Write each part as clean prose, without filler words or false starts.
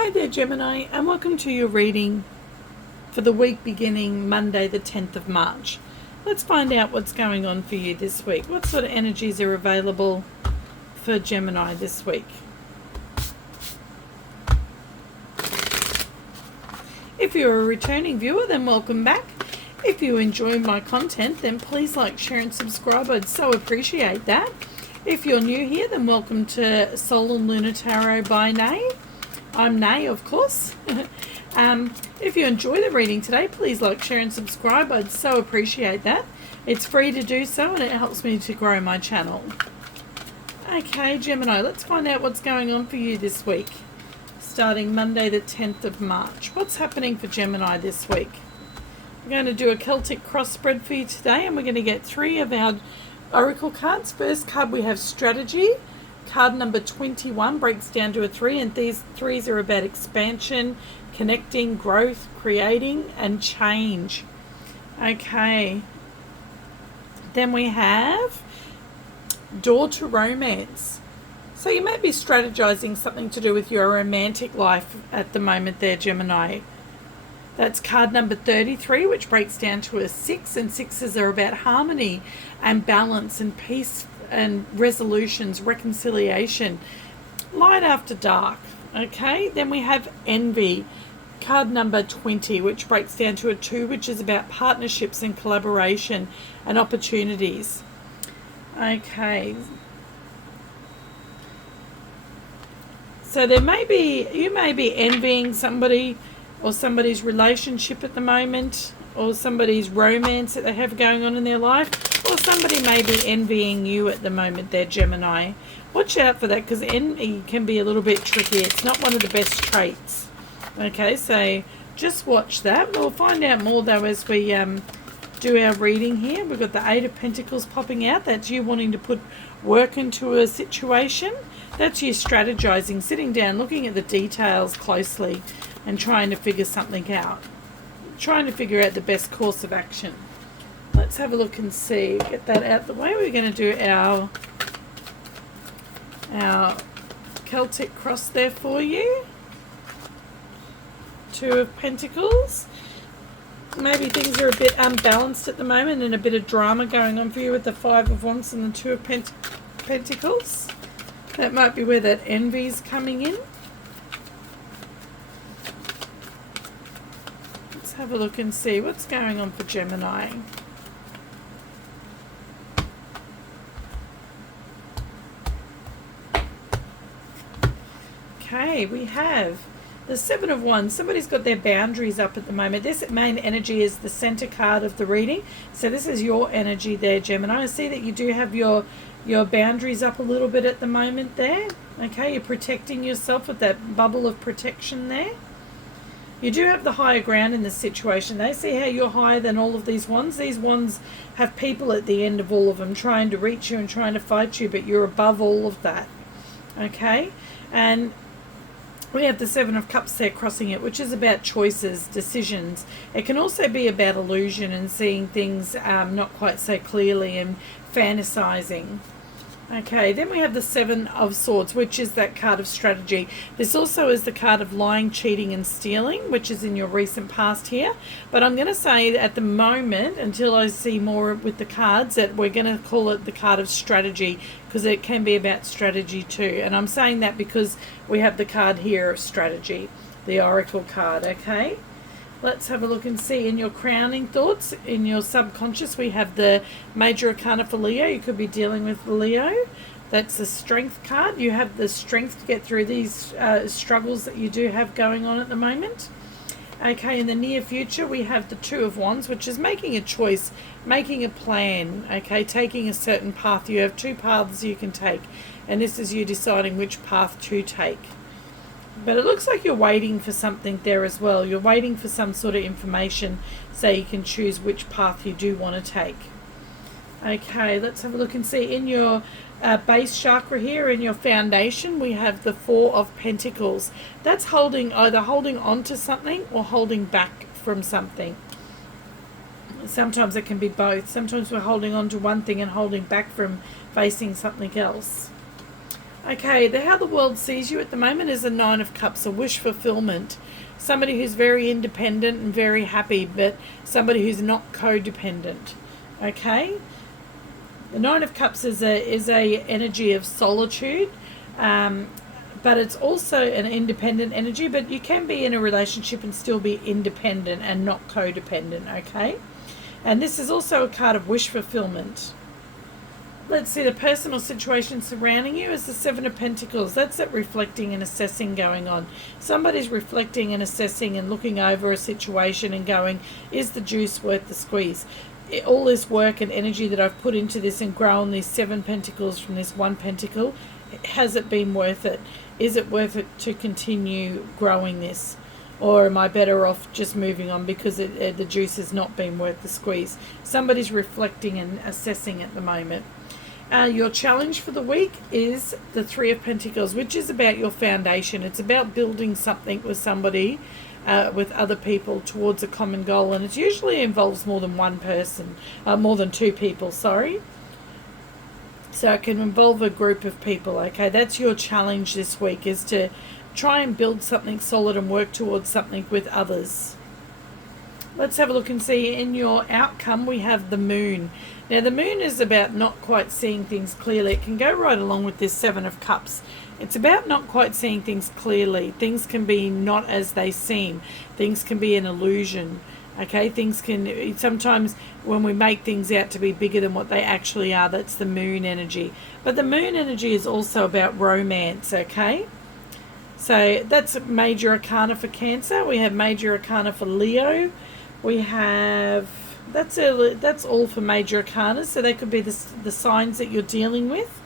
Hi there, Gemini, and welcome to your reading for the week beginning Monday the 10th of March. Let's find out what's going on for you this week. What sort of energies are available for Gemini this week? If you're a returning viewer, then welcome back. If you enjoy my content, then please like, share and subscribe. I'd so appreciate that. If you're new here, then welcome to Soul and Lunar Tarot by Nay. I'm Nay, of course. If you enjoy the reading today, please like, share and subscribe. I'd so appreciate that. It's free to do so and it helps me to grow my channel. Okay, Gemini, let's find out what's going on for you this week. Starting Monday the 10th of March. What's happening for Gemini this week? We're going to do a Celtic cross spread for you today, and we're going to get 3 of our oracle cards. First card we have Strategy. Card number 21 breaks down to a 3, and these 3s are about expansion, connecting, growth, creating and change. Okay. Then we have Door to Romance. So you may be strategizing something to do with your romantic life at the moment there, Gemini. That's card number 33, which breaks down to a 6, and 6s are about harmony and balance and peace and resolutions, reconciliation, light after dark. Okay, then we have Envy, card number 20, which breaks down to a 2, which is about partnerships and collaboration and opportunities. Okay, so you may be envying somebody or somebody's relationship at the moment, or somebody's romance that they have going on in their life, or somebody may be envying you at the moment there, Gemini. Watch out for that, because envy can be a little bit tricky. It's not one of the best traits. Okay, so just watch that. We'll find out more though as we do our reading here. We've got the 8 of Pentacles popping out. That's you wanting to put work into a situation. That's you strategizing, sitting down, looking at the details closely and trying to figure something out. Trying to figure out the best course of action. Let's have a look and see. Get that out the way. We're going to do our Celtic cross there for you. 2 of Pentacles. Maybe things are a bit unbalanced at the moment and a bit of drama going on for you with the 5 of Wands and the 2 of Pentacles. That might be where that envy is coming in. Let's have a look and see what's going on for Gemini. Okay, we have the 7 of Wands. Somebody's got their boundaries up at the moment. This main energy is the center card of the reading. So this is your energy there, Gemini. I see that you do have your boundaries up a little bit at the moment there. Okay, you're protecting yourself with that bubble of protection there. You do have the higher ground in this situation. They see how you're higher than all of these wands. These wands have people at the end of all of them trying to reach you and trying to fight you, but you're above all of that. Okay, and we have the 7 of Cups there crossing it, which is about choices, decisions. It can also be about illusion and seeing things not quite so clearly and fantasizing. Okay, then we have the 7 of Swords, which is that card of strategy. This also is the card of lying, cheating and stealing, which is in your recent past here. But I'm going to say at the moment, until I see more with the cards, that we're going to call it the card of strategy, because it can be about strategy too. And I'm saying that because we have the card here of strategy, the Oracle card, okay? Let's have a look and see. In your crowning thoughts, in your subconscious, we have the Major Arcana for Leo. You could be dealing with Leo. That's the Strength card. You have the strength to get through these struggles that you do have going on at the moment. Okay, in the near future, we have the 2 of Wands, which is making a choice, making a plan, okay, taking a certain path. You have 2 paths you can take, and this is you deciding which path to take. But it looks like you're waiting for something there as well. You're waiting for some sort of information so you can choose which path you do want to take. Okay, let's have a look and see. In your base chakra here, in your foundation, we have the 4 of Pentacles. That's either holding on to something or holding back from something. Sometimes it can be both. Sometimes we're holding on to one thing and holding back from facing something else. Okay, how the world sees you at the moment is a Nine of Cups, a wish fulfillment. Somebody who's very independent and very happy, but somebody who's not codependent. Okay? The Nine of Cups is a energy of solitude, but it's also an independent energy, but you can be in a relationship and still be independent and not codependent, okay? And this is also a card of wish fulfillment. Let's see, the personal situation surrounding you is the Seven of Pentacles. That's that reflecting and assessing going on. Somebody's reflecting and assessing and looking over a situation and going, is the juice worth the squeeze? All this work and energy that I've put into this and grown these 7 pentacles from this 1 pentacle, has it been worth it? Is it worth it to continue growing this? Or am I better off just moving on because the juice has not been worth the squeeze? Somebody's reflecting and assessing at the moment. Your challenge for the week is the 3 of Pentacles, which is about your foundation. It's about building something with somebody, with other people towards a common goal. And it usually involves more than one person, more than 2 people, sorry. So it can involve a group of people, okay? That's your challenge this week, is to try and build something solid and work towards something with others. Let's have a look and see. In your outcome, we have the Moon. Now, the Moon is about not quite seeing things clearly. It can go right along with this 7 of Cups. It's about not quite seeing things clearly. Things can be not as they seem. Things can be an illusion. Okay, things can, sometimes when we make things out to be bigger than what they actually are, that's the Moon energy. But the Moon energy is also about romance, okay? So that's major arcana for Cancer. We have major arcana for Leo. We have, that's all for major arcana. So they could be the signs that you're dealing with.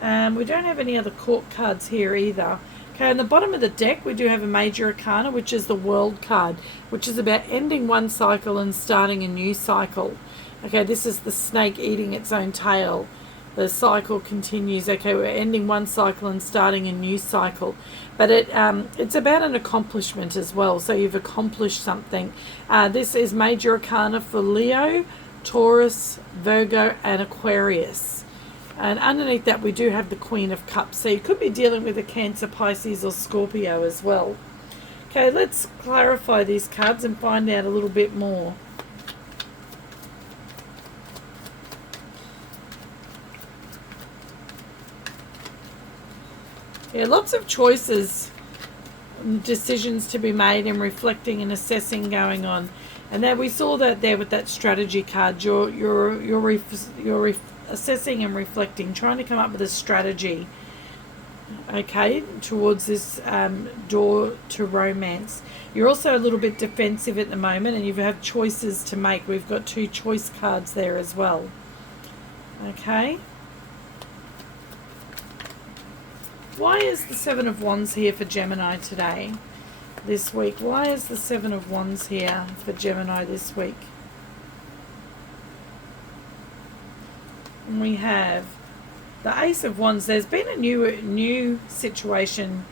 We don't have any other court cards here either. Okay, on the bottom of the deck, we do have a major arcana, which is the World card, which is about ending one cycle and starting a new cycle. Okay, this is the snake eating its own tail. The cycle continues. Okay, we're ending one cycle and starting a new cycle. But it's about an accomplishment as well. So you've accomplished something. This is major arcana for Leo, Taurus, Virgo, and Aquarius. And underneath that, we do have the Queen of Cups. So you could be dealing with a Cancer, Pisces, or Scorpio as well. Okay, let's clarify these cards and find out a little bit more. Yeah, lots of choices, decisions to be made, and reflecting and assessing going on. And then we saw that there with that strategy card. You're assessing and reflecting, trying to come up with a strategy, okay, towards this door to romance. You're also a little bit defensive at the moment, and you have choices to make. We've got 2 choice cards there as well. Okay. Why is the 7 of Wands here for Gemini today, this week? Why is the 7 of Wands here for Gemini this week? And we have the Ace of Wands. There's been a new situation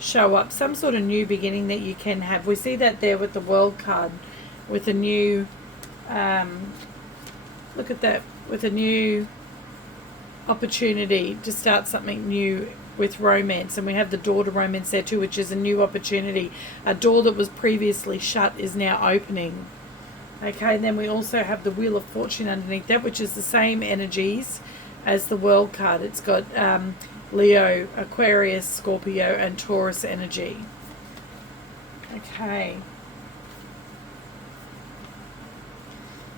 show up, some sort of new beginning that you can have. We see that there with the World card, with a new, look at that, with a new opportunity to start something new with romance. And we have the door to romance there too, which is a new opportunity. A door that was previously shut is now opening. Okay, and then we also have the Wheel of Fortune underneath that, which is the same energies as the World card. It's got Leo, Aquarius, Scorpio, and Taurus energy. Okay.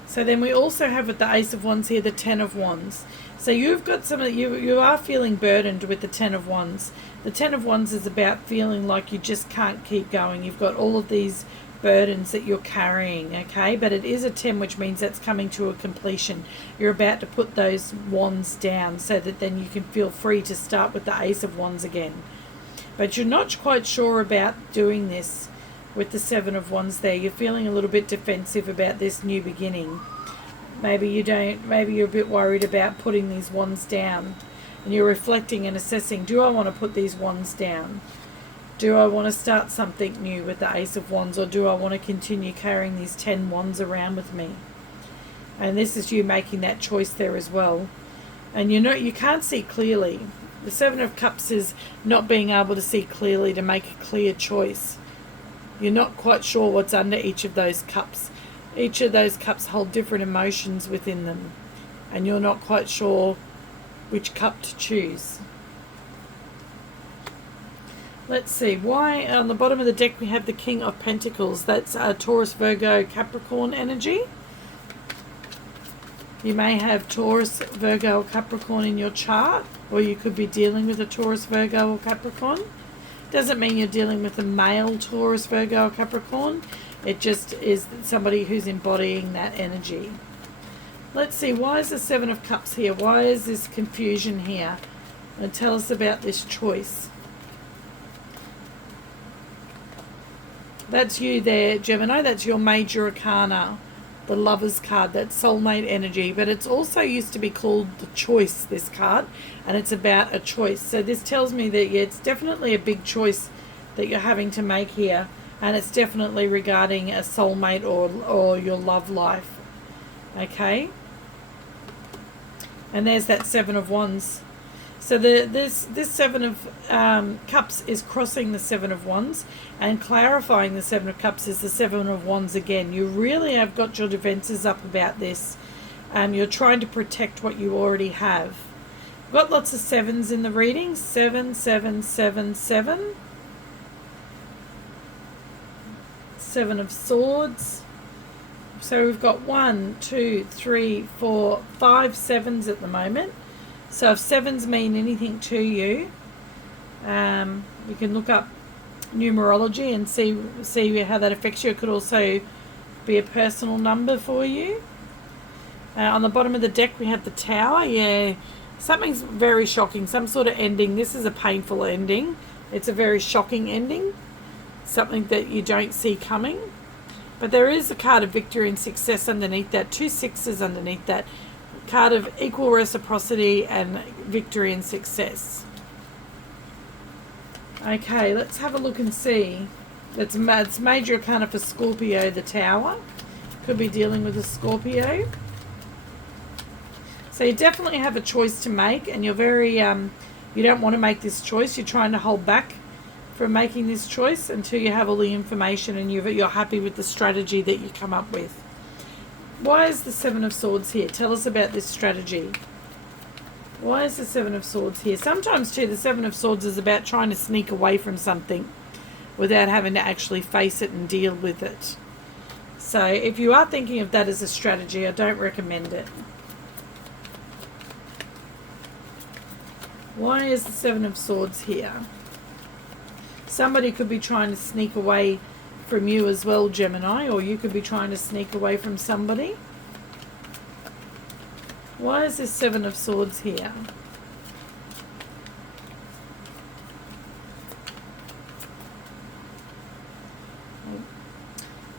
So then we also have with the Ace of Wands here, the 10 of Wands. So you've got some of you are feeling burdened with the 10 of Wands. The 10 of Wands is about feeling like you just can't keep going. You've got all of these burdens that you're carrying, okay? But it is a 10, which means that's coming to a completion. You're about to put those wands down so that then you can feel free to start with the Ace of Wands again. But you're not quite sure about doing this with the 7 of Wands there. You're feeling a little bit defensive about this new beginning. Maybe you're a bit worried about putting these wands down, and you're reflecting and assessing, do I want to put these wands down? Do I want to start something new with the Ace of Wands, or do I want to continue carrying these 10 wands around with me? And this is you making that choice there as well. And you can't see clearly. The Seven of Cups is not being able to see clearly, to make a clear choice. You're not quite sure what's under each of those cups. Each of those cups hold different emotions within them, and you're not quite sure which cup to choose. Let's see, why on the bottom of the deck we have the King of Pentacles. That's a Taurus, Virgo, Capricorn energy. You may have Taurus, Virgo, or Capricorn in your chart, or you could be dealing with a Taurus, Virgo, or Capricorn. Doesn't mean you're dealing with a male Taurus, Virgo, or Capricorn. It just is somebody who's embodying that energy. Let's see, why is the Seven of Cups here? Why is this confusion here? And tell us about this choice. That's you there, Gemini. That's your major arcana, the Lover's card, that soulmate energy. But it's also used to be called the Choice, this card, and it's about a choice. So this tells me that, yeah, it's definitely a big choice that you're having to make here, and it's definitely regarding a soulmate or your love life. Okay? And there's that Seven of Wands. So this Seven of Cups is crossing the Seven of Wands, and clarifying the Seven of Cups is the Seven of Wands again. You really have got your defenses up about this. You're trying to protect what you already have. I've got lots of sevens in the reading. 7, 7, 7, 7. Seven of Swords. So we've got 1, 2, 3, 4, 5 sevens at the moment. So if sevens mean anything to you, you can look up numerology and see how that affects you. It could also be a personal number for you. On the bottom of the deck we have the Tower. Yeah, something's very shocking, some sort of ending. This is a painful ending. It's a very shocking ending, something that you don't see coming. But there is a card of victory and success underneath that. 2 sixes underneath that. Card of equal reciprocity and victory and success. Okay, let's have a look and see. It's major arcana for Scorpio, the Tower. Could be dealing with a Scorpio. So you definitely have a choice to make, and you're very, you don't want to make this choice. You're trying to hold back from making this choice until you have all the information and you're happy with the strategy that you come up with. Why is the Seven of Swords here? Tell us about this strategy. Why is the Seven of Swords here? Sometimes too, the Seven of Swords is about trying to sneak away from something without having to actually face it and deal with it. So if you are thinking of that as a strategy, I don't recommend it. Why is the Seven of Swords here? Somebody could be trying to sneak away from you as well, Gemini, or you could be trying to sneak away from somebody. Why is this Seven of Swords here?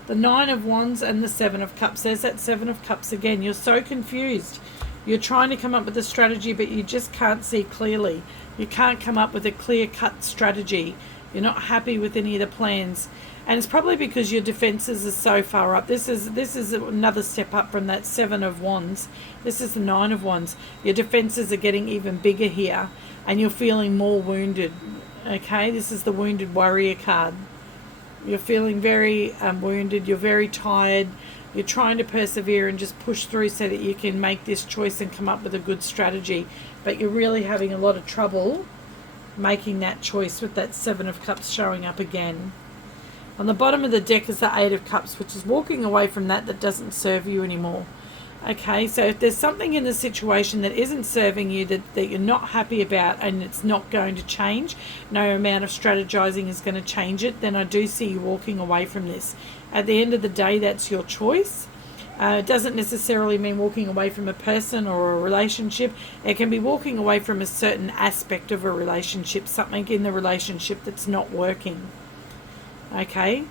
The Nine of Wands and the Seven of Cups. There's that Seven of Cups again. You're so confused. You're trying to come up with a strategy, but you just can't see clearly. You can't come up with a clear-cut strategy. You're not happy with any of the plans. And it's probably because your defenses are so far up. This is another step up from that Seven of Wands. This is the Nine of Wands. Your defenses are getting even bigger here, and you're feeling more wounded. Okay, this is the Wounded Warrior card. You're feeling very wounded. You're very tired. You're trying to persevere and just push through so that you can make this choice and come up with a good strategy. But you're really having a lot of trouble making that choice with that Seven of Cups showing up again. On the bottom of the deck is the Eight of Cups, which is walking away from that doesn't serve you anymore. Okay, so if there's something in the situation that isn't serving you, that you're not happy about, and it's not going to change, no amount of strategizing is going to change it, then I do see you walking away from this. At the end of the day, that's your choice. It doesn't necessarily mean walking away from a person or a relationship. It can be walking away from a certain aspect of a relationship, something in the relationship that's not working. Okay?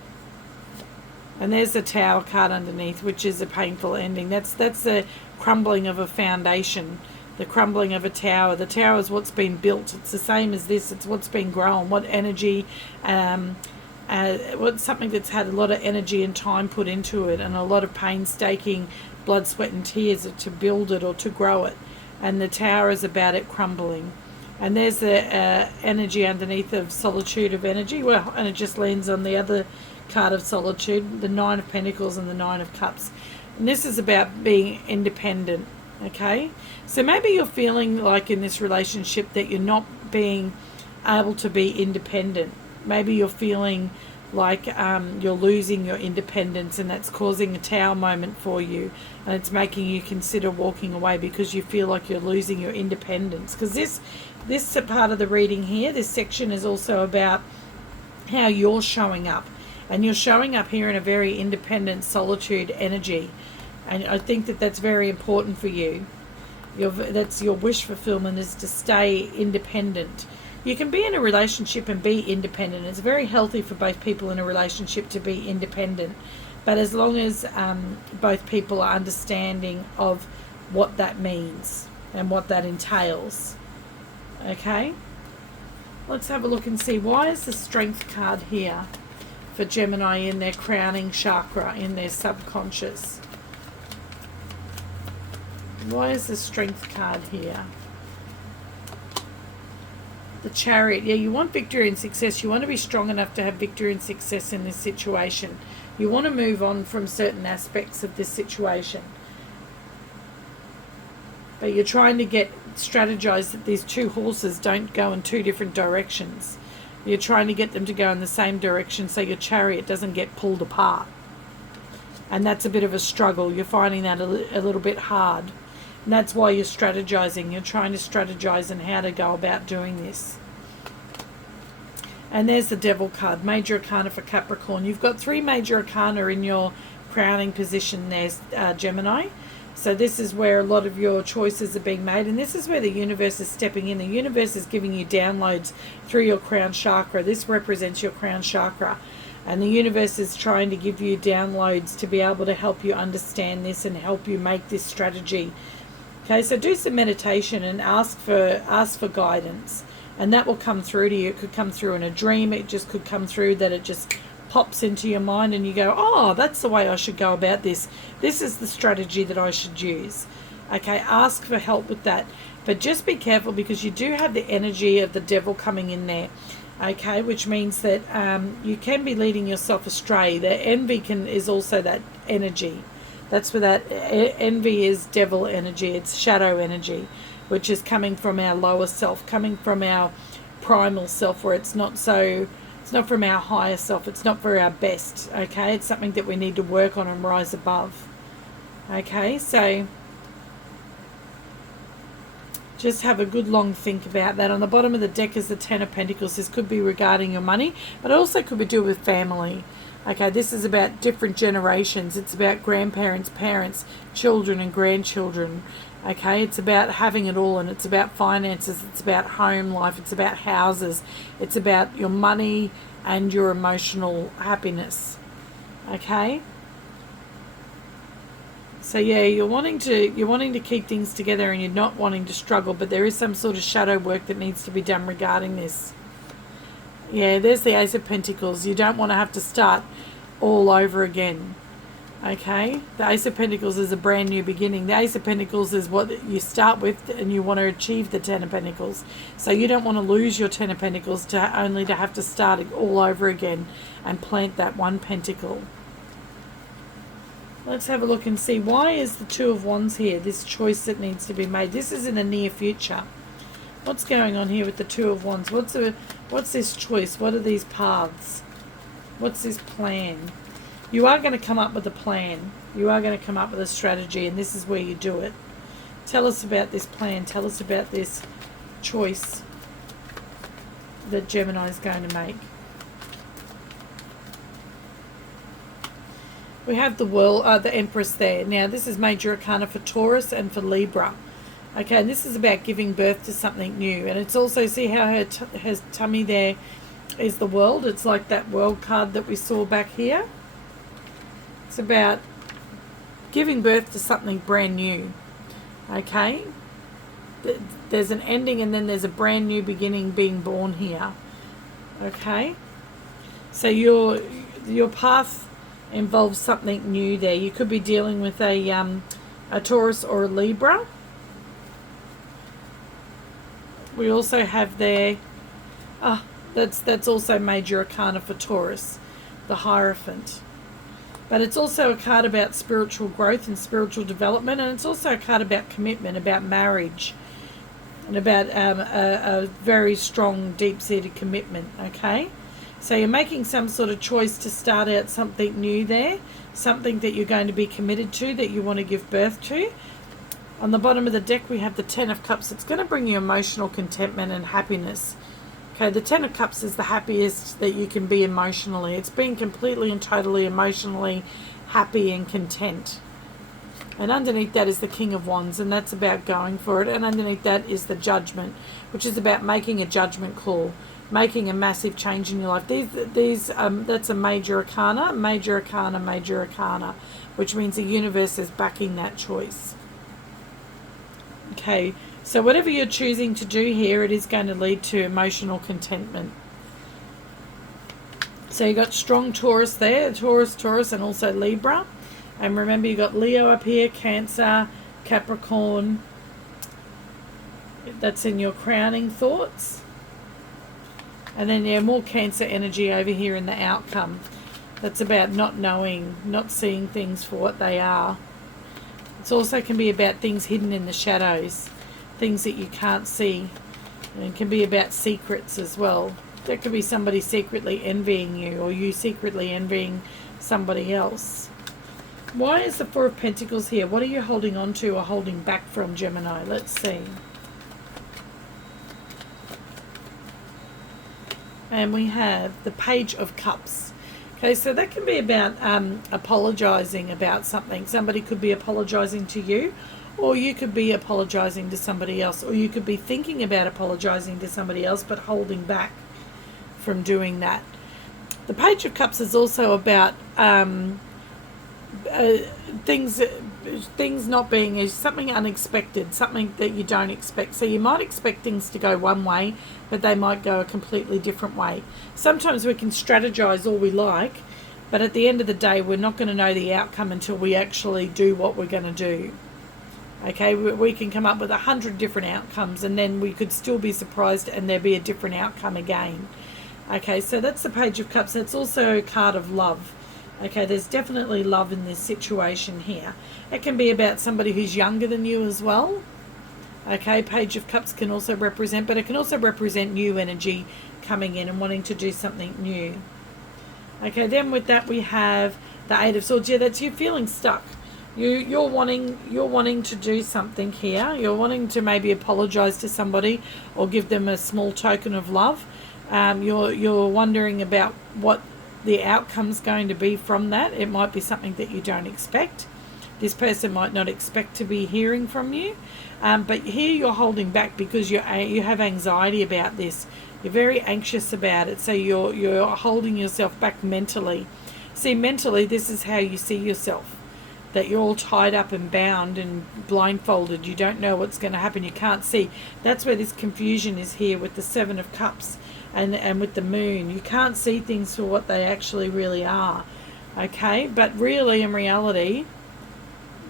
And there's the Tower card underneath, which is a painful ending. That's the crumbling of a foundation, the crumbling of a tower. The tower is what's been built. It's the same as this. It's what's been grown. What energy, what's something that's had a lot of energy and time put into it, and a lot of painstaking blood, sweat and tears to build it or to grow it. And the tower is about it crumbling. And there's the energy underneath of solitude of energy. Well, and it just lands on the other card of solitude, the Nine of Pentacles and the Nine of Cups. And this is about being independent, okay? So maybe you're feeling like in this relationship that you're not being able to be independent. Maybe you're feeling like you're losing your independence, and that's causing a Tower moment for you, and it's making you consider walking away because you feel like you're losing your independence. Because this part of the reading here, this section is also about how you're showing up, and you're showing up here in a very independent solitude energy, and I think that that's very important for you. That's your wish fulfillment, is to stay independent. You can be in a relationship and be independent. It's very healthy for both people in a relationship to be independent, but as long as both people are understanding of what that means and what that entails. Okay, let's have a look and see, why is the Strength card here for Gemini in their crowning chakra, in their subconscious? Why is the Strength card here? The Chariot. Yeah, you want victory and success. You want to be strong enough to have victory and success in this situation. You want to move on from certain aspects of this situation. But you're trying to strategize that these two horses don't go in two different directions. You're trying to get them to go in the same direction so your chariot doesn't get pulled apart. And that's a bit of a struggle. You're finding that a little bit hard. And that's why you're strategizing. You're trying to strategize on how to go about doing this. And there's the Devil card, Major Arcana for Capricorn. You've got 3 Major Arcana in your crowning position there, Gemini. So this is where a lot of your choices are being made. And this is where the universe is stepping in. The universe is giving you downloads through your crown chakra. This represents your crown chakra. And the universe is trying to give you downloads to be able to help you understand this and help you make this strategy. Okay, so do some meditation and ask for guidance, and that will come through to you. It could come through in a dream. It just could come through that it just pops into your mind and you go, oh, that's the way I should go about this. This is the strategy that I should use. Okay, ask for help with that. But just be careful, because you do have the energy of the devil coming in there. Okay, which means that you can be leading yourself astray. The envy is also that energy. That's where that envy is, devil energy. It's shadow energy, which is coming from our lower self, coming from our primal self, where it's not from our higher self. It's not for our best. Okay, it's something that we need to work on and rise above. Okay, so just have a good long think about that. On the bottom of the deck is the Ten of Pentacles. This could be regarding your money, but it also could be do with family. Okay, this is about different generations. It's about grandparents, parents, children and grandchildren. Okay, it's about having it all, and it's about finances. It's about home life. It's about houses. It's about your money and your emotional happiness. Okay. So yeah, you're wanting to keep things together, and you're not wanting to struggle, but there is some sort of shadow work that needs to be done regarding this. Yeah, there's the Ace of Pentacles. You don't want to have to start all over again. Okay, the Ace of Pentacles is a brand new beginning. The Ace of Pentacles is what you start with, and you want to achieve the Ten of Pentacles. So you don't want to lose your Ten of Pentacles only to have to start it all over again and plant that one pentacle. Let's have a look and see, why is the Two of Wands here, this choice that needs to be made. This is in the near future. What's going on here with the Two of Wands? What's this choice? What are these paths? What's this plan? You are going to come up with a plan. You are going to come up with a strategy, and this is where you do it. Tell us about this plan. Tell us about this choice that Gemini is going to make. We have the Empress there. Now, this is Major Arcana for Taurus and for Libra. Okay, and this is about giving birth to something new. And it's also, see how her tummy there is the World? It's like that World card that we saw back here. It's about giving birth to something brand new. Okay? There's an ending, and then there's a brand new beginning being born here. Okay? So your path involves something new there. You could be dealing with a Taurus or a Libra. we also have there, that's also major arcana for Taurus, the Hierophant. But it's also a card about spiritual growth and spiritual development, and it's also a card about commitment, about marriage, and about a very strong, deep-seated commitment, okay? So you're making some sort of choice to start out something new there, something that you're going to be committed to, that you want to give birth to. On the bottom of the deck, we have the Ten of Cups. It's going to bring you emotional contentment and happiness. Okay, the Ten of Cups is the happiest that you can be emotionally. It's being completely and totally emotionally happy and content. And underneath that is the King of Wands, and that's about going for it. And underneath that is the Judgment, which is about making a judgment call, making a massive change in your life. That's a major arcana, major arcana, major arcana, which means the universe is backing that choice. Okay, so whatever you're choosing to do here, it is going to lead to emotional contentment. So you've got strong Taurus there, Taurus, and also Libra. And remember, you've got Leo up here, Cancer, Capricorn. That's in your crowning thoughts. And then, more Cancer energy over here in the outcome. That's about not knowing, not seeing things for what they are. It also can be about things hidden in the shadows, things that you can't see. And it can be about secrets as well. There could be somebody secretly envying you, or you secretly envying somebody else. Why is the Four of Pentacles here? What are you holding on to or holding back from, Gemini? Let's see. And we have the Page of Cups. Okay, so that can be about apologizing about something. Somebody could be apologizing to you, or you could be apologizing to somebody else, or you could be thinking about apologizing to somebody else but holding back from doing that. The Page of Cups is also about things not being something unexpected, something that you don't expect. So you might expect things to go one way, but they might go a completely different way. Sometimes we can strategize all we like, but at the end of the day, we're not going to know the outcome until we actually do what we're going to do. Okay, we can come up with 100 different outcomes, and then we could still be surprised and there be a different outcome again. Okay, so that's the Page of Cups. That's also a card of love. Okay, there's definitely love in this situation here. It can be about somebody who's younger than you as well. Okay, Page of Cups can also represent, but it can also represent new energy coming in and wanting to do something new. Okay, then with that we have the Eight of Swords. Yeah, that's you feeling stuck. You're wanting to do something here. You're wanting to maybe apologize to somebody or give them a small token of love. You're wondering about what the outcome's going to be from that. It might be something that you don't expect. This person might not expect to be hearing from you, but here you're holding back because you have anxiety about this. You're very anxious about it, so you're holding yourself back mentally. See, mentally, this is how you see yourself, that you're all tied up and bound and blindfolded. You don't know what's going to happen. You can't see. That's where this confusion is here with the Seven of Cups and with the Moon. You can't see things for what they actually really are. Okay, but really, in reality,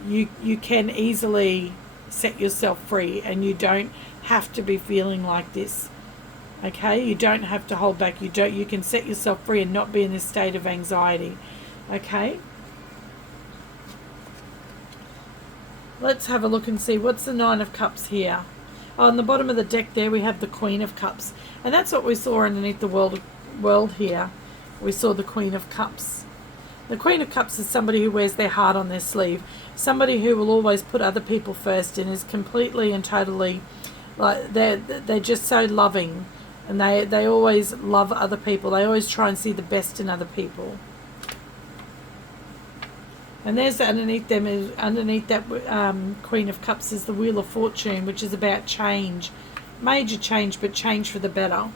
you can easily set yourself free, and you don't have to be feeling like this. Okay, you don't have to hold back. You can set yourself free and not be in this state of anxiety. Okay, let's have a look and see what's the Nine of Cups here. On the bottom of the deck there we have the Queen of Cups, and that's what we saw underneath the world here. We saw the Queen of Cups. The Queen of Cups is somebody who wears their heart on their sleeve, somebody who will always put other people first and is completely and totally, like, they're just so loving, and they always love other people. They always try and see the best in other people. And there's underneath that Queen of Cups is the Wheel of Fortune, which is about change, major change, but change for the better.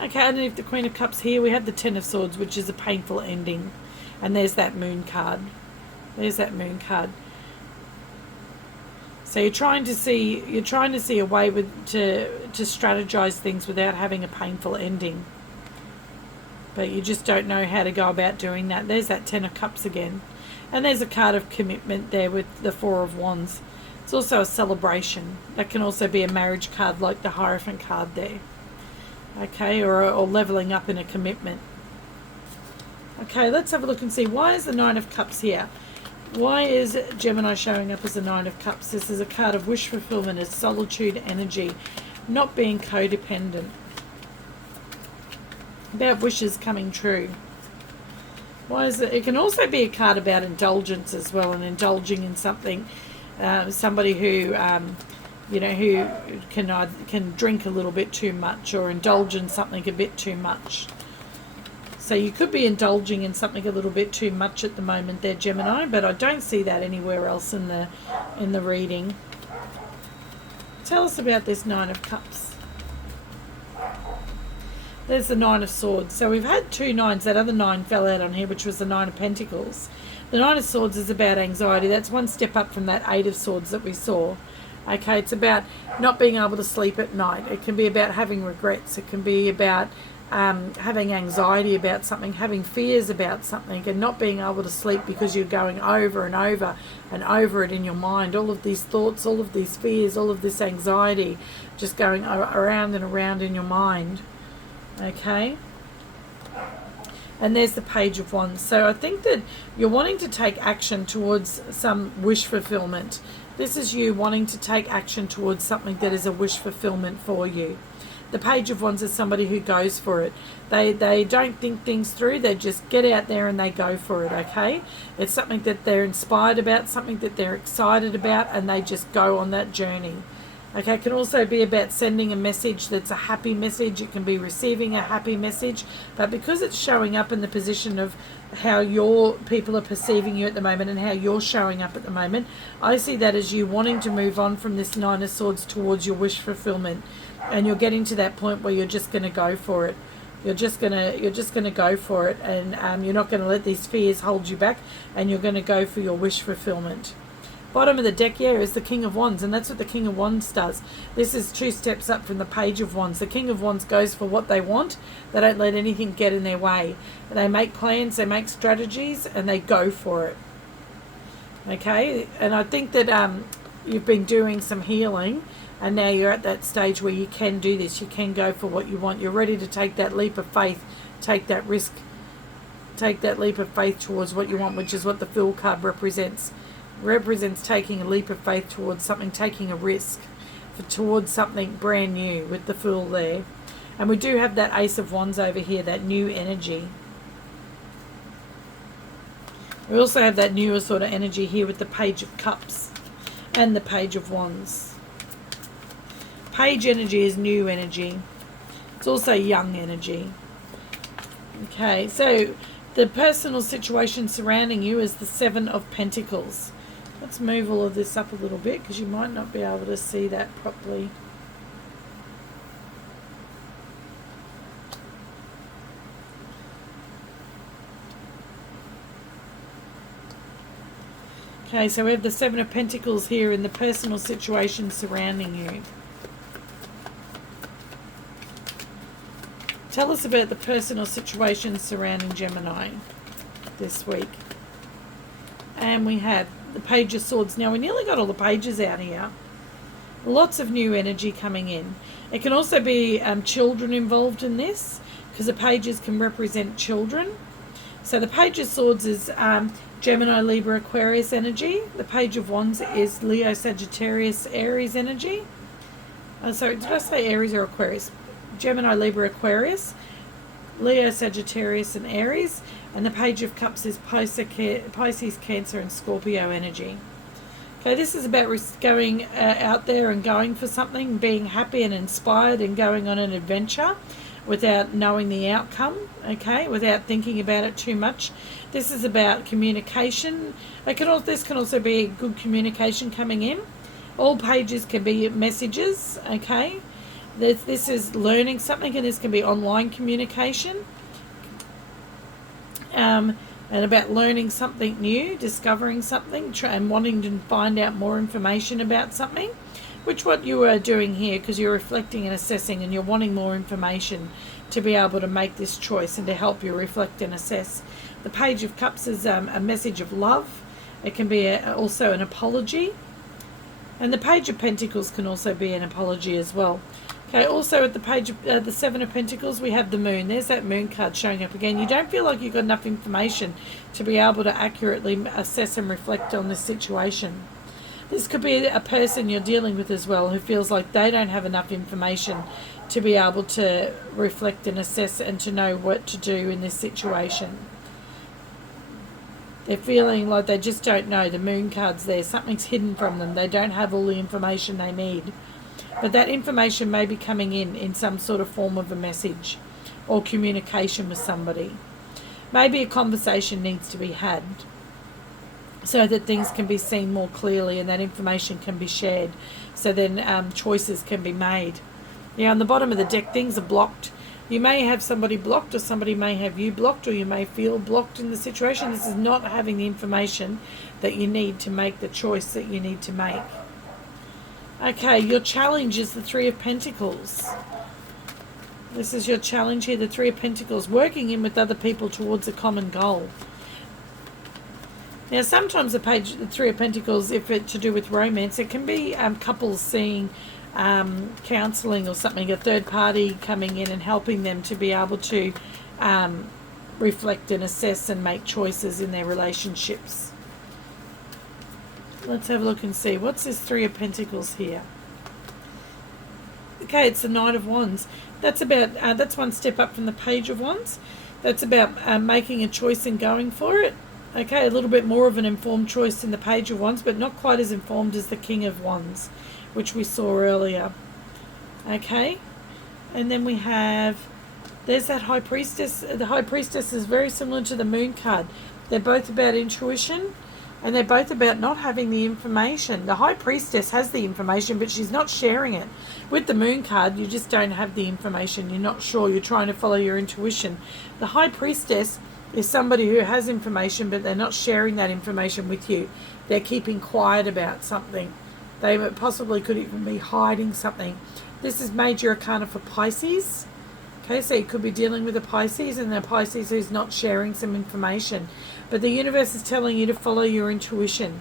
Okay, underneath the Queen of Cups here we have the Ten of Swords, which is a painful ending. And there's that Moon card. There's that Moon card. So you're trying to see a way to strategize things without having a painful ending. But you just don't know how to go about doing that. There's that Ten of Cups again. And there's a card of commitment there with the Four of Wands. It's also a celebration. That can also be a marriage card like the Hierophant card there. Okay, or leveling up in a commitment. Okay, let's have a look and see, why is the Nine of Cups here? Why is Gemini showing up as the Nine of Cups? This is a card of wish fulfillment, it's solitude energy, not being codependent. About wishes coming true. Why is it? It can also be a card about indulgence as well, and indulging in something. Somebody who, who can drink a little bit too much, or indulge in something a bit too much. So you could be indulging in something a little bit too much at the moment there, Gemini, but I don't see that anywhere else in the reading. Tell us about this Nine of Cups. There's the Nine of Swords. So we've had two nines. That other nine fell out on here, which was the Nine of Pentacles. The Nine of Swords is about anxiety. That's one step up from that Eight of Swords that we saw. Okay, it's about not being able to sleep at night. It can be about having regrets. It can be about having anxiety about something, having fears about something, and not being able to sleep because you're going over and over and over it in your mind. All of these thoughts, all of these fears, all of this anxiety just going around and around in your mind. Okay, and there's the Page of Wands. So I think that you're wanting to take action towards some wish fulfillment. This is you wanting to take action towards something that is a wish fulfillment for you. The Page of Wands is somebody who goes for it. They don't think things through. They just get out there and they go for it, okay? It's something that they're inspired about, something that they're excited about, and they just go on that journey. Okay, it can also be about sending a message that's a happy message. It can be receiving a happy message. But because it's showing up in the position of how your people are perceiving you at the moment and how you're showing up at the moment, I see that as you wanting to move on from this Nine of Swords towards your wish fulfillment. And you're getting to that point where you're just going to go for it. You're just gonna go for it, and you're not going to let these fears hold you back, and you're going to go for your wish fulfillment. Bottom of the deck here is the King of Wands, and that's what the King of Wands does. This is two steps up from the Page of Wands. The King of Wands goes for what they want. They don't let anything get in their way. They make plans, they make strategies, and they go for it. Okay, and I think that you've been doing some healing, and now you're at that stage where you can do this. You can go for what you want. You're ready to take that leap of faith, take that risk, take that leap of faith towards what you want, which is what the Fool card represents. Represents taking a leap of faith towards something, taking a risk towards something brand new with the Fool there. And we do have that Ace of Wands over here, that new energy. We also have that newer sort of energy here with the Page of Cups and the Page of Wands. Page energy is new energy. It's also young energy. Okay, so the personal situation surrounding you is the Seven of Pentacles. Let's move all of this up a little bit because you might not be able to see that properly. Okay, so we have the Seven of Pentacles here in the personal situation surrounding you. Tell us about the personal situation surrounding Gemini this week. And we have the Page of Swords. Now, we nearly got all the pages out here. Lots of new energy coming in. It can also be children involved in this, because the pages can represent children. So the Page of Swords is Gemini, Libra, Aquarius energy. The Page of Wands is Leo, Sagittarius, Aries energy. Sorry, did I say Aries or Aquarius? Gemini, Libra, Aquarius, Leo, Sagittarius, and Aries. And the Page of Cups is Pisces, Cancer, and Scorpio energy. Okay, this is about going out there and going for something, being happy and inspired and going on an adventure without knowing the outcome, okay, without thinking about it too much. This is about communication. This can also be good communication coming in. All pages can be messages, okay. This is learning something, and this can be online communication. And about learning something new, discovering something, and wanting to find out more information about something, which what you are doing here, because you're reflecting and assessing, and you're wanting more information to be able to make this choice and to help you reflect and assess. The Page of Cups is a message of love. It can be also an apology. And the Page of Pentacles can also be an apology as well. Okay, also at the page of the Seven of Pentacles, we have the Moon. There's that Moon card showing up again. You don't feel like you've got enough information to be able to accurately assess and reflect on this situation. This could be a person you're dealing with as well who feels like they don't have enough information to be able to reflect and assess and to know what to do in this situation. They're feeling like they just don't know. The Moon card's there. Something's hidden from them. They don't have all the information they need. But that information may be coming in some sort of form of a message or communication with somebody. Maybe a conversation needs to be had so that things can be seen more clearly and that information can be shared. So then choices can be made. Now, on the bottom of the deck, things are blocked. You may have somebody blocked, or somebody may have you blocked, or you may feel blocked in the situation. This is not having the information that you need to make the choice that you need to make. Okay, your challenge is the Three of Pentacles. This is your challenge here, the Three of Pentacles, working in with other people towards a common goal. Now, sometimes the Three of Pentacles, if it's to do with romance, it can be couples seeing counselling or something, a third party coming in and helping them to be able to reflect and assess and make choices in their relationships. Let's have a look and see. What's this Three of Pentacles here? Okay, it's the Knight of Wands. That's about that's one step up from the Page of Wands. That's about making a choice and going for it. Okay, a little bit more of an informed choice in the Page of Wands, but not quite as informed as the King of Wands, which we saw earlier. Okay, and then we have, there's that High Priestess. The High Priestess is very similar to the Moon card. They're both about intuition, and they're both about not having the information. The High Priestess has the information, but she's not sharing it. With the Moon card, you just don't have the information. You're not sure. You're trying to follow your intuition. The High Priestess is somebody who has information, but they're not sharing that information with you. They're keeping quiet about something. They possibly could even be hiding something. This is major arcana for Pisces. Okay, so you could be dealing with a Pisces, and a Pisces who's not sharing some information. But the universe is telling you to follow your intuition.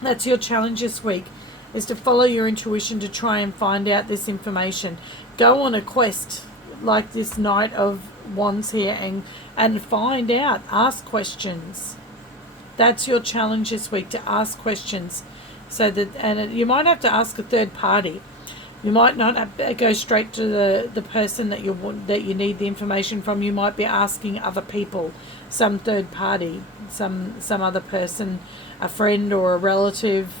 That's your challenge this week, is to follow your intuition to try and find out this information. Go on a quest like this Knight of Wands here and find out. Ask questions. That's your challenge this week, to ask questions. So that, and you might have to ask a third party. You might not have, go straight to the person that you need the information from. You might be asking other people, some third party, some other person, a friend or a relative,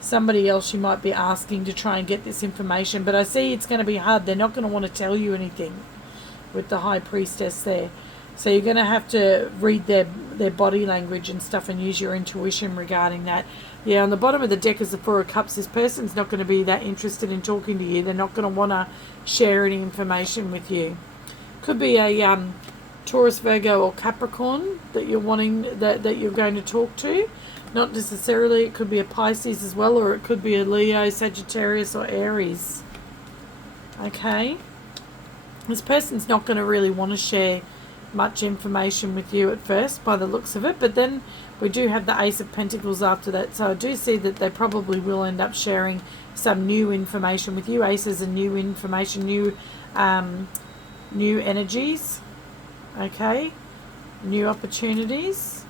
somebody else you might be asking to try and get this information. But I see it's going to be hard. They're not going to want to tell you anything with the High Priestess there. So you're going to have to read their body language and stuff and use your intuition regarding that. Yeah, on the bottom of the deck is the Four of Cups. This person's not going to be that interested in talking to you. They're not going to want to share any information with you. Could be a Taurus, Virgo or Capricorn that you're wanting, that you're going to talk to. Not necessarily. It could be a Pisces as well, or it could be a Leo, Sagittarius or Aries. Okay. This person's not going to really want to share much information with you at first by the looks of it, but then we do have the Ace of Pentacles after that, so I do see that they probably will end up sharing some new information with you. Aces are new information, new energies, okay, new opportunities.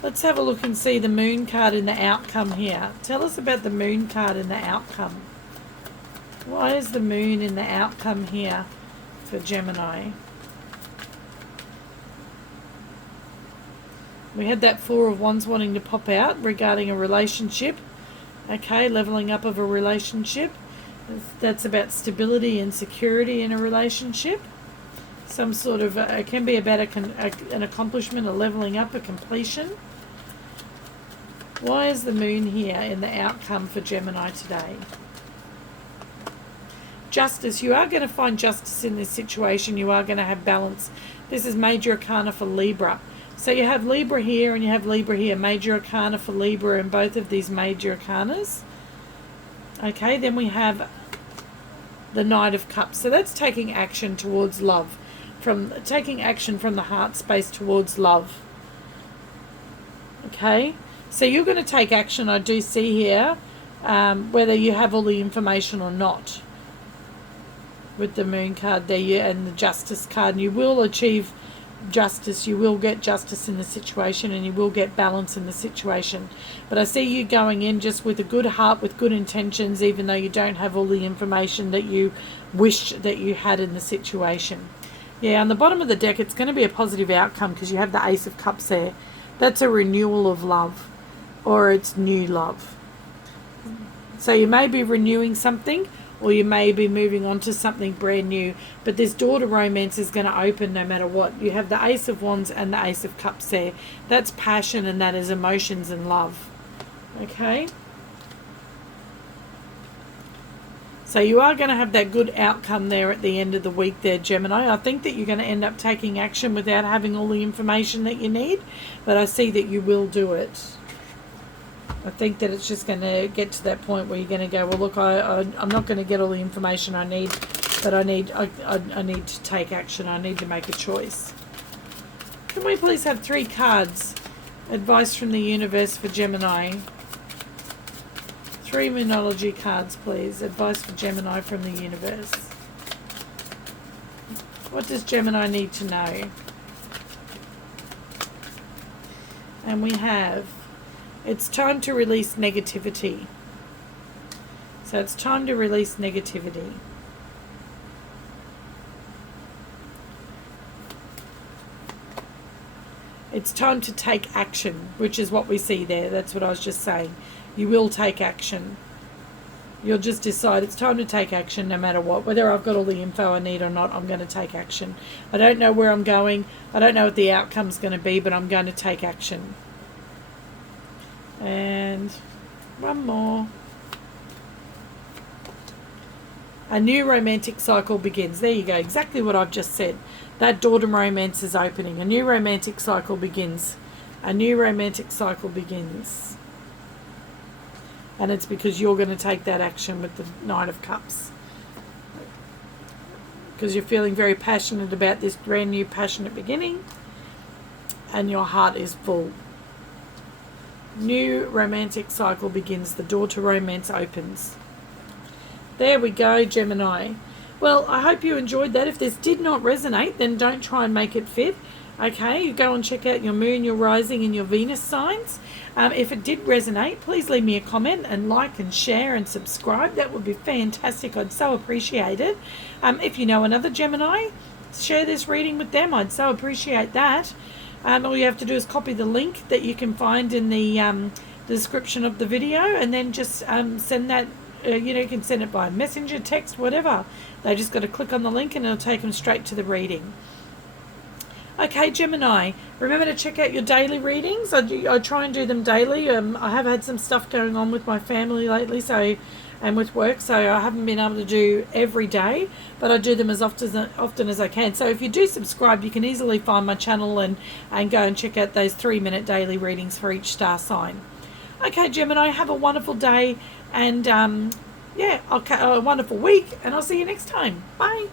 Let's have a look and see the Moon card in the outcome here. Tell us about the Moon card in the outcome. Why is the Moon in the outcome here for Gemini? We had that Four of Wands wanting to pop out regarding a relationship. Okay, leveling up of a relationship. That's about stability and security in a relationship. Some sort of, it can be about an accomplishment, a leveling up, a completion. Why is the Moon here in the outcome for Gemini today? Justice. You are going to find justice in this situation. You are going to have balance. This is major arcana for Libra. So you have Libra here and you have Libra here. Major arcana for Libra in both of these major arcanas. Okay, then we have the Knight of Cups. So that's taking action towards love. Taking action from the heart space towards love. Okay, So you're going to take action, I do see here, whether you have all the information or not. With the Moon card there and the Justice card, and you will achieve justice. You will get justice in the situation, and you will get balance in the situation. But I see you going in just with a good heart, with good intentions, even though you don't have all the information that you wish that you had in the situation. Yeah, on the bottom of the deck, it's going to be a positive outcome because you have the Ace of Cups there. That's a renewal of love, or it's new love. So you may be renewing something, or you may be moving on to something brand new. But this door to romance is going to open no matter what. You have the Ace of Wands and the Ace of Cups there. That's passion, and that is emotions and love. Okay? So you are going to have that good outcome there at the end of the week there, Gemini. I think that you're going to end up taking action without having all the information that you need. But I see that you will do it. I think that it's just going to get to that point where you're going to go, well, look, I'm not going to get all the information I need, but I need to take action. I need to make a choice. Can we please have 3 cards? Advice from the universe for Gemini. 3 Moonology cards, please. Advice for Gemini from the universe. What does Gemini need to know? And we have... It's time to release negativity. So it's time to release negativity. It's time to take action, which is what we see there. That's what I was just saying. You will take action. You'll just decide it's time to take action no matter what. Whether I've got all the info I need or not, I'm going to take action. I don't know where I'm going. I don't know what the outcome's going to be, but I'm going to take action. And one more. A new romantic cycle begins. There you go. Exactly what I've just said. That door to romance is opening. A new romantic cycle begins. A new romantic cycle begins. And it's because you're going to take that action with the Knight of Cups. Because you're feeling very passionate about this brand new passionate beginning. And your heart is full. New romantic cycle begins. The door to romance opens. There we go, Gemini. Well, I hope you enjoyed that. If this did not resonate, then don't try and make it fit. Okay, you go and check out your moon, your rising, and your Venus signs. If it did resonate, please leave me a comment and like and share and subscribe. That would be fantastic. I'd so appreciate it. If you know another Gemini, share this reading with them. I'd so appreciate that. All you have to do is copy the link that you can find in the description of the video, and then just send that, you can send it by messenger, text, whatever. They just got to click on the link and it'll take them straight to the reading. Okay, Gemini, remember to check out your daily readings. I try and do them daily. I have had some stuff going on with my family lately, and with work, so I haven't been able to do every day, but I do them as often as I can. So if you do subscribe, you can easily find my channel and go and check out those 3-minute daily readings for each star sign. Okay, Gemini, have a wonderful day, and a wonderful week, and I'll see you next time. Bye.